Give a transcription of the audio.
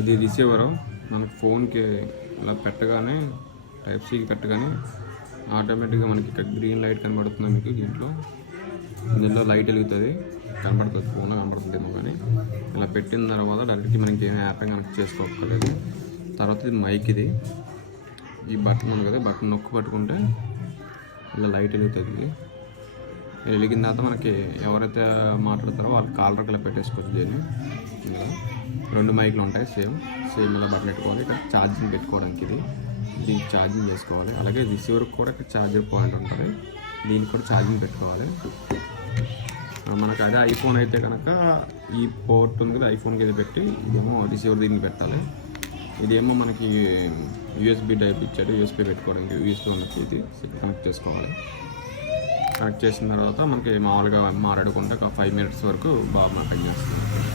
ఇది రిసీవరు మనకు ఫోన్కి ఇలా పెట్టగానే టైప్ సికి పెట్టగానే ఆటోమేటిక్గా మనకి ఇక్కడ గ్రీన్ లైట్ కనబడుతుంది మీకు. దీంట్లో లైట్ వెలుగుతుంది, కనబడుతుంది, ఫోన్లో కనబడుతుందేమో. కానీ ఇలా పెట్టిన తర్వాత డైరెక్ట్గా మనకి ఏమైనా యాప్ కనెక్ట్ చేసుకోలేదు. తర్వాత ఇది మైక్. ఇది ఈ బటన్ ఉంది కదా, బటన్ నొక్కి పట్టుకుంటే ఇలా లైట్ వెలుగుతుంది. ఇది వెలిగిన తర్వాత మనకి ఎవరైతే మాట్లాడతారో వాళ్ళ కాలర్ ఇలా పెట్టేసుకోవచ్చు. దీన్ని ఇలా 2 మైకులు ఉంటాయి, సేమ్ ఇలా బటన్ పెట్టుకోవాలి. ఇక్కడ ఛార్జింగ్ పెట్టుకోవడానికి దీనికి ఛార్జింగ్ చేసుకోవాలి. అలాగే రిసీవర్కి కూడా ఇక్కడ ఛార్జర్ పాయింట్ ఉంటుంది, దీనికి కూడా ఛార్జింగ్ పెట్టుకోవాలి. మనకు అదే ఐఫోన్ అయితే కనుక ఈ పోర్ట్ ఉంది కదా, ఐఫోన్కి ఇది పెట్టి ఇదేమో రిసీవర్ దీనికి పెట్టాలి. ఇదేమో మనకి యూఎస్బీ టైప్ ఇచ్చాడు, యూఎస్బీ పెట్టుకోవడానికి. యూఎస్బీ ఉన్నది ఇది కనెక్ట్ చేసుకోవాలి. కనెక్ట్ చేసిన తర్వాత మనకి మామూలుగా మాట్లాడుకుంటే ఒక 5 minutes వరకు బాగా పనిచేస్తుంది.